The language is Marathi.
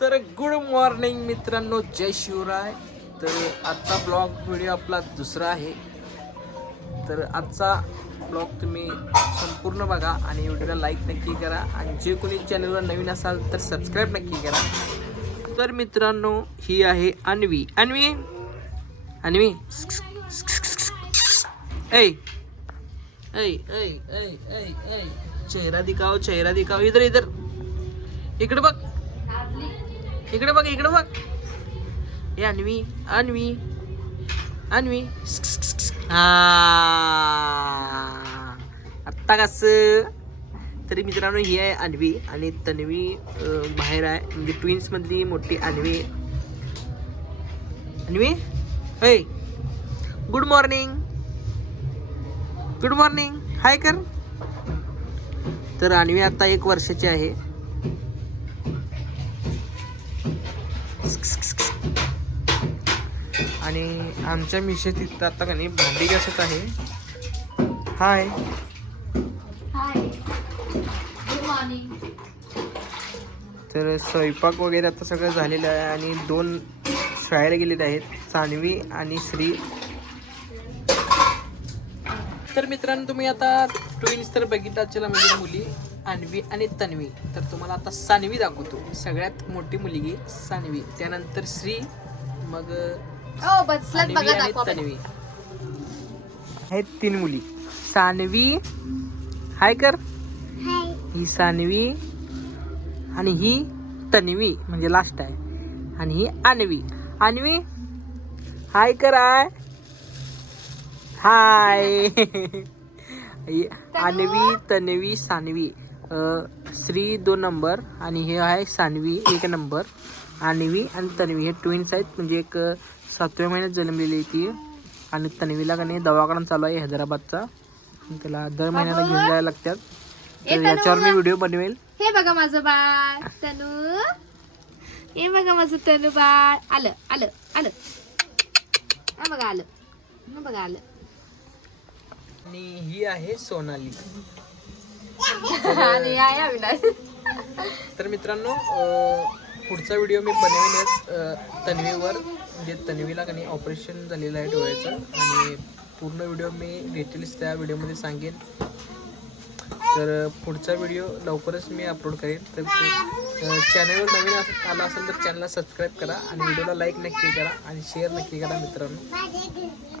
तर गुड मॉर्निंग मित्रांनो, जय शिवराय. तर आजचा ब्लॉग व्हिडिओ आपला दुसरा आहे. तर आजचा ब्लॉग तुम्ही संपूर्ण बघा आणि व्हिडिओला लाईक नक्की करा आणि जे कोणी चॅनलवर नवीन असाल तर सबस्क्राईब नक्की करा. तर मित्रांनो, ही आहे अन्वी. अन्वी अन्वी ऐ ऐ ऐ ऐ ऐ ऐ चेहरा दिखाओ, चेहरा दिखाओ. इधर इधर इकडे बघ, इकडे बघ, इकडे बघ. हे अन्वी, अन्वी, अन्वी. हा, आत्ता कस. तरी मित्रांनो, ही आहे अन्वी आणि तन्वी बाहेर आहे, म्हणजे ट्विन्स मधली मोठी अन्वी. अन्वी ऐ गुड मॉर्निंग, गुड मॉर्निंग, हाय कर. तर अन्वी आता 1 वर्षाची आहे. आणि आमच्या मिशेस तिथं आता का नाही भांडी घासत आहे. हाय हाय, गुड मॉर्निंग. तर स्वयंपाक वगैरे आता सगळं झालेलं आहे आणि 2 शाळेला गेलेले आहेत, सान्वी आणि श्री. तर मित्रांनो, तुम्ही आता ट्विन्स तर बघितला असेल, म्हणजे मुली अन्वी आणि तन्वी. तर तुम्हाला आता सान्वी दाखवतो. सगळ्यात मोठी मुलगी सान्वी, त्यानंतर श्री, मग बसलात अन्वी बघा, आणि दाखवा. तन्वी. आहेत 3 मुली. सान्वी हाय कर, ही सान्वी आणि ही तन्वी म्हणजे लास्ट आहे, आणि ही अन्वी. अन्वी हाय कर, हाय हाय. अन्वी, तन्वी, सान्वी. श्री 2 नंबर आणि हे आहे सान्वी 1 नंबर. अन्वी आणि तन्वी हे ट्विन्स आहेत, म्हणजे एक 7व्या महिन्यात जन्मलेली ती. आणि तन्वीला का नाही दवाखाना चालू आहे हैदराबादचा, त्याला दर महिन्याला घेऊन जायला लागतात. तर याच्यावर मी व्हिडिओ बनवेल. हे बघा माझं बाळ तनू, हे बघा माझं तनू बाळ. आलं आलं आलं, हा बघा आलं, हा बघा आलं. आणि ही आहे सोनाली. आणि आहे अविनाश. तर मित्रांनो, पुढचा व्हिडिओ मी बनवेनच तन्वीवर, म्हणजे तन्वीला का नाही ऑपरेशन झालेलं आहे डोळ्याचं, आणि पूर्ण व्हिडिओ मी डिटेल्स त्या व्हिडिओमध्ये सांगेन. तर पुढचा व्हिडिओ लवकरच मी अपलोड करेन. तर चॅनलवर नवीन आला असेल तर चॅनलला सबस्क्राईब करा आणि व्हिडिओला लाईक नक्की करा आणि शेअर नक्की करा मित्रांनो.